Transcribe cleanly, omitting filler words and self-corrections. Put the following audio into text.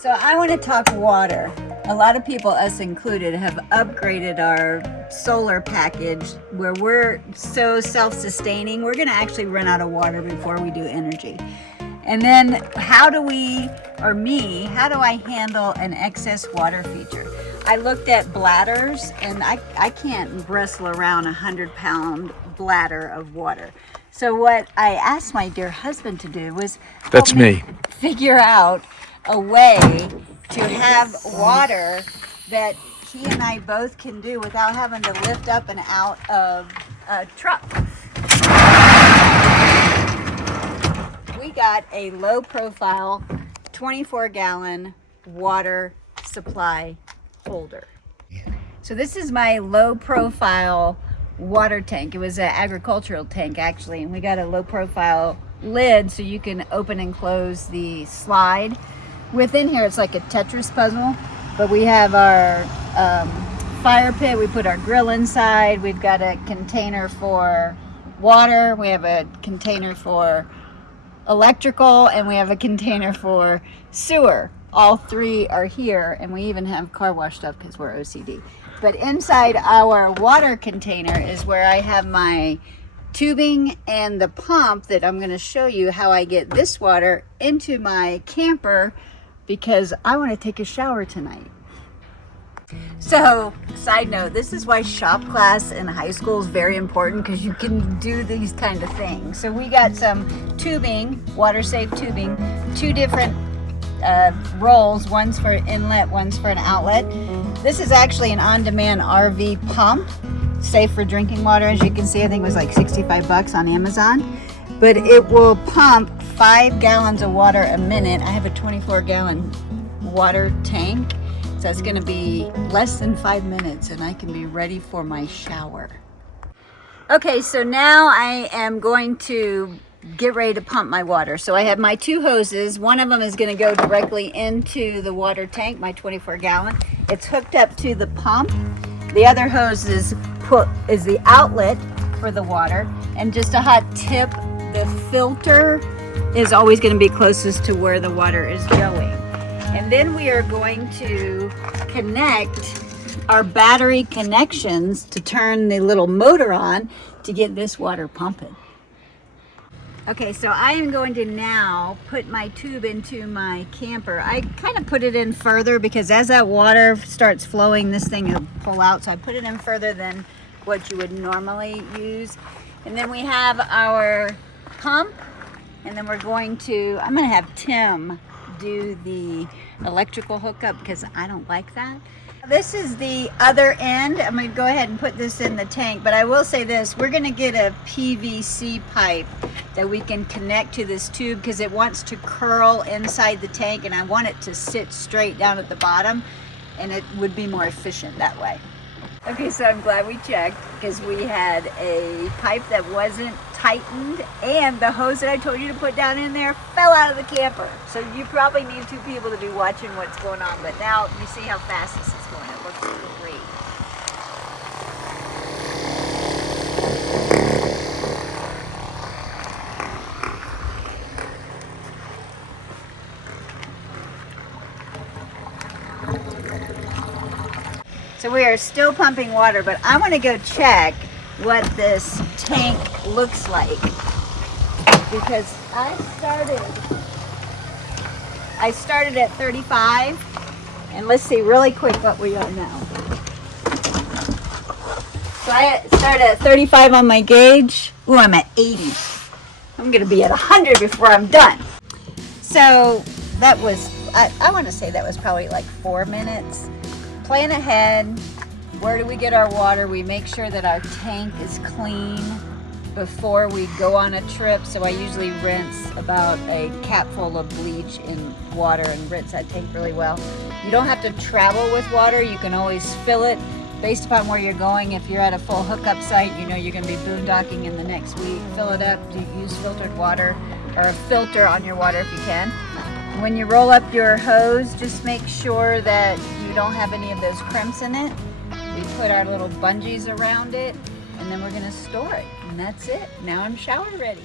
So I want to talk water. A lot of people, us included, have upgraded our solar package where we're so self-sustaining, we're going to actually run out of water before we do energy. And then how do I handle an excess water feature? I looked at bladders, and I can't bristle around a 100-pound bladder of water. So what I asked my dear husband to do was That's me. figure out a way to have water that he and I both can do without having to lift up and out of a truck. We got a low profile 24-gallon water supply holder. So this is my low profile water tank. It was an agricultural tank actually, and we got a low profile lid so you can open and close the slide. Within here it's like a Tetris puzzle, but we have our fire pit, we put our grill inside, we've got a container for water, we have a container for electrical, and we have a container for sewer. All three are here, and we even have car wash stuff because we're OCD. But inside our water container is where I have my tubing and the pump that I'm going to show you how I get this water into my camper because I want to take a shower tonight. So, side note, this is why shop class in high school is very important, because you can do these kind of things. So we got some tubing, water safe tubing, two different rolls, one's for inlet, one's for an outlet. This is actually an on-demand RV pump, safe for drinking water. As you can see, I think it was like 65 bucks on Amazon, but it will pump 5 gallons of water a minute. I have a 24-gallon water tank, so it's going to be less than 5 minutes and I can be ready for my shower. Okay, so now I am going to get ready to pump my water. So I have my two hoses. One of them is going to go directly into the water tank, my 24-gallon. It's hooked up to the pump. The other hose is the outlet for the water. And just a hot tip, the filter is always going to be closest to where the water is going. And then we are going to connect our battery connections to turn the little motor on to get this water pumping. Okay, so I am going to now put my tube into my camper. I kind of put it in further because as that water starts flowing, this thing will pull out. So I put it in further than what you would normally use. And then we have our pump, and then I'm going to have Tim do the electrical hookup because I don't like that. This is the other end. I'm going to go ahead and put this in the tank, but I will say this, we're going to get a PVC pipe that we can connect to this tube because it wants to curl inside the tank, and I want it to sit straight down at the bottom, and it would be more efficient that way. Okay, so I'm glad we checked because we had a pipe that wasn't tightened, and the hose that I told you to put down in there fell out of the camper. So you probably need two people to be watching what's going on, but now you see how fast this is going. It looks great. So we are still pumping water, but I want to go check what this tank looks like because I started at 35, and let's see really quick what we are now. So I started at 35 on my gauge. Ooh, I'm at 80. I'm going to be at 100 before I'm done. So that was, I want to say that was probably like 4 minutes. Plan ahead. Where do we get our water? We make sure that our tank is clean before we go on a trip. So I usually rinse about a cap full of bleach in water and rinse that tank really well. You don't have to travel with water. You can always fill it based upon where you're going. If you're at a full hookup site, you know you're going to be boondocking in the next week. Fill it up. Use filtered water or a filter on your water if you can. When you roll up your hose, just make sure that you don't have any of those crimps in it. We put our little bungees around it, and then we're going to store it. And that's it. Now I'm shower ready.